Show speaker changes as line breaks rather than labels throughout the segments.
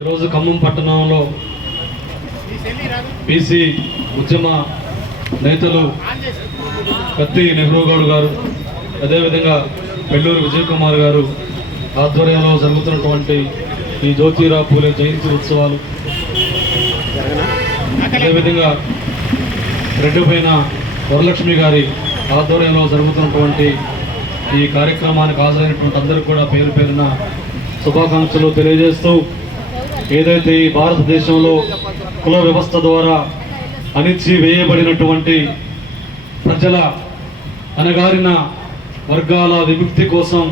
ఈరోజు ఖమ్మం పట్టణంలో బీసీ ఉద్యమ నేతలు కత్తి నెహ్రూ గౌడ్ గారు అదేవిధంగా పెళ్ళూరు విజయ్ కుమార్ గారు ఆధ్వర్యంలో జరుగుతున్నటువంటి ఈ జ్యోతిరావు పూలే జయంతి ఉత్సవాలు. అదేవిధంగా రెడ్డిపైన వరలక్ష్మి గారి ఆధ్వర్యంలో జరుగుతున్నటువంటి ఈ కార్యక్రమానికి హాజరైనటువంటి అందరికీ కూడా పేరు పేరున శుభాకాంక్షలు తెలియజేస్తూ ఏదైతే ఈ భారతదేశంలో కుల వ్యవస్థ ద్వారా అణిచి వేయబడినటువంటి ప్రజల అనగారిన వర్గాల విముక్తి కోసం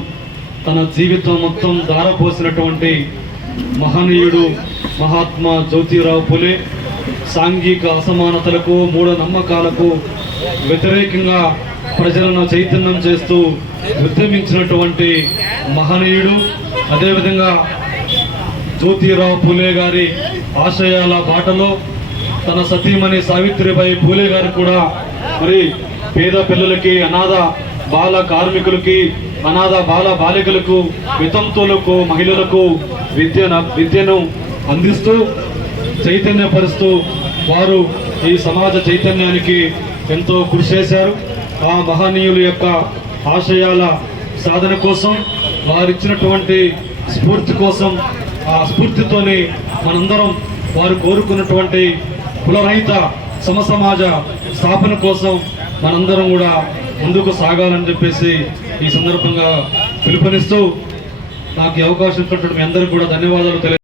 తన జీవితం మొత్తం దారపోసినటువంటి మహనీయుడు మహాత్మా జ్యోతిరావు పులే సాంఘిక అసమానతలకు మూఢనమ్మకాలకు వ్యతిరేకంగా ప్రజలను చైతన్యం చేస్తూ ఉద్యమించినటువంటి మహనీయుడు. అదేవిధంగా జ్యోతిరావు పూలే గారి ఆశయాల బాటలో తన సతీమణి సావిత్రిబాయి పూలే గారు కూడా మరి పేద పిల్లలకి అనాథ బాల కార్మికులకి అనాథ బాల బాలికలకు వితంతువులకు మహిళలకు విద్య విద్యను అందిస్తూ చైతన్యపరుస్తూ వారు ఈ సమాజ చైతన్యానికి ఎంతో కృషి చేశారు. ఆ మహనీయుల యొక్క ఆశయాల సాధన కోసం వారిచ్చినటువంటి స్ఫూర్తి కోసం ఆ స్ఫూర్తితోనే మనందరం వారు కోరుకున్నటువంటి కులరహిత సమసమాజ స్థాపన కోసం మనందరం కూడా ముందుకు సాగాలని చెప్పేసి ఈ సందర్భంగా పిలుపునిస్తూ నాకు అవకాశం ఇచ్చినటువంటి మీ అందరికీ కూడా ధన్యవాదాలు తెలియ